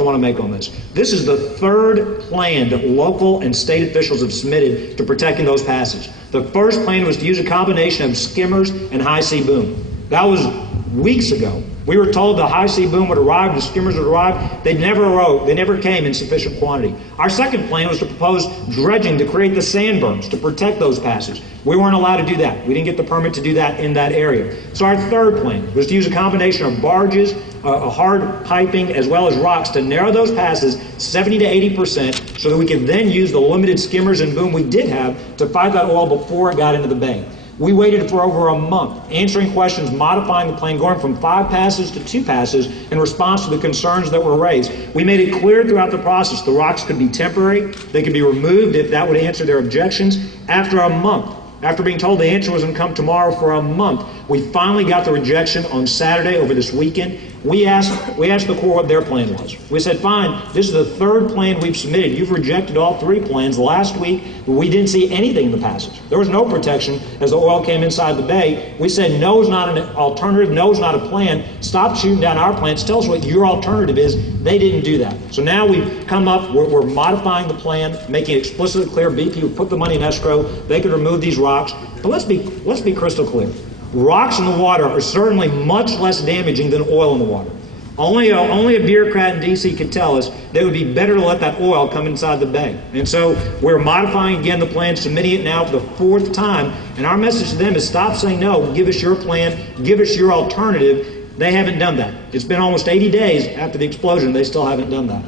I want to make on this. This is the third plan that local and state officials have submitted to protecting those passes. The first plan was to use a combination of skimmers and high sea boom. That was weeks ago. We were told the high sea boom would arrive, the skimmers would arrive. They never arrived. They never came in sufficient quantity. Our second plan was to propose dredging to create the sand berms to protect those passes. We weren't allowed to do that. We didn't get the permit to do that in that area. So our third plan was to use a combination of barges, hard piping, as well as rocks to narrow those passes 70 to 80% so that we could then use the limited skimmers and boom we did have to fight that oil before it got into the bay. We waited for over a month, answering questions, modifying the plan, going from 5 passes to 2 passes in response to the concerns that were raised. We made it clear throughout the process the rocks could be temporary, they could be removed if that would answer their objections. After a month, after being told the answer was going to come tomorrow for a month, we finally got the rejection on Saturday over this weekend. We asked the Corps what their plan was. We said, fine, this is the third plan we've submitted. You've rejected all 3 plans. Last week, we didn't see anything in the passage. There was no protection as the oil came inside the bay. We said, no is not an alternative, no is not a plan. Stop shooting down our plans. Tell us what your alternative is. They didn't do that. So now we've come up, we're modifying the plan, making it explicitly clear BP would put the money in escrow. They could remove these rocks. But let's be crystal clear. Rocks in the water are certainly much less damaging than oil in the water. Only a bureaucrat in D.C. could tell us that it would be better to let that oil come inside the bay. And so we're modifying again the plan, submitting it now for the 4th time. And our message to them is stop saying no, give us your plan, give us your alternative. They haven't done that. It's been almost 80 days after the explosion. They still haven't done that.